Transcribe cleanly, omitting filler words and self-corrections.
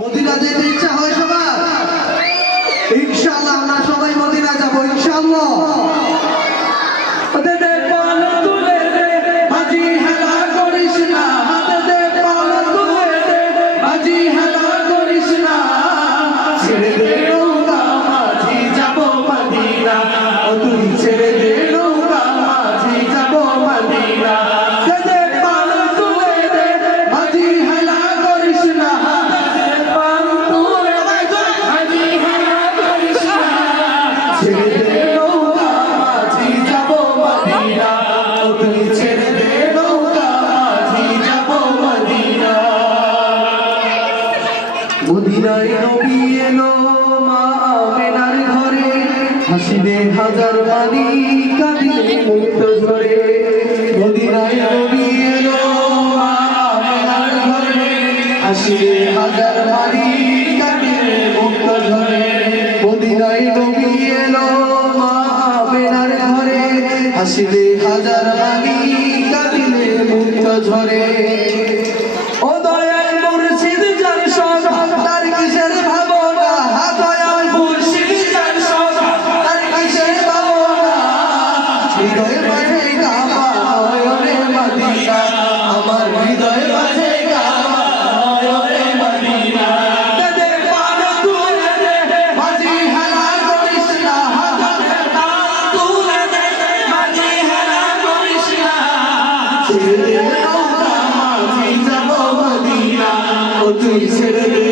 Medina যেতে ইচ্ছা হয় সবার? ইনশাআল্লাহ আমরা সবাই মদিনা যাব ইনশাআল্লাহ। হাতে দে পাল তুলে দে হাজি হেলা করিস না, হাতে দে পাল তুলে দে হাজি হেলা করিস না, ছেড়ে দে নৌকা মাঝি যাব মদিনা, ও তুই ছেড়ে দে নৌকা মাঝি যাব মদিনা। মদিনায় নবী এলো মা আমেনার ঘরে, হাসিবে হাজার মানি কাঁদিলে মুক্ত ঝরে। মদিনায় নবী এলো মা আমেনার ঘরে, হাসিবে হাজার মানি কাঁদিলে মুক্ত ঝরে। মদিনায় নবী এলো মা আমেনার ঘরে, হাসিবে হাজার মানি কাঁদিলে মুক্ত ঝরে। ও দয়াল মুর্শিদ যার সব তার কিসের ভাবনা, দয়াল মুর্শিদ যার সব তার কিসের ভাবনা, হৃদয় মাঝে কাবা নয়নে মদিনা, আমার হৃদয় মাঝে কাবা নয়নে মদিনা। দে পাল তুলে দে হাজি হেলা করিস না, হাতে পাল তুলে দে হাজি হেলা করিস না, ছেড়ে দে নৌকা মাঝি যাব মদিনা, ও তুই ছেড়ে দে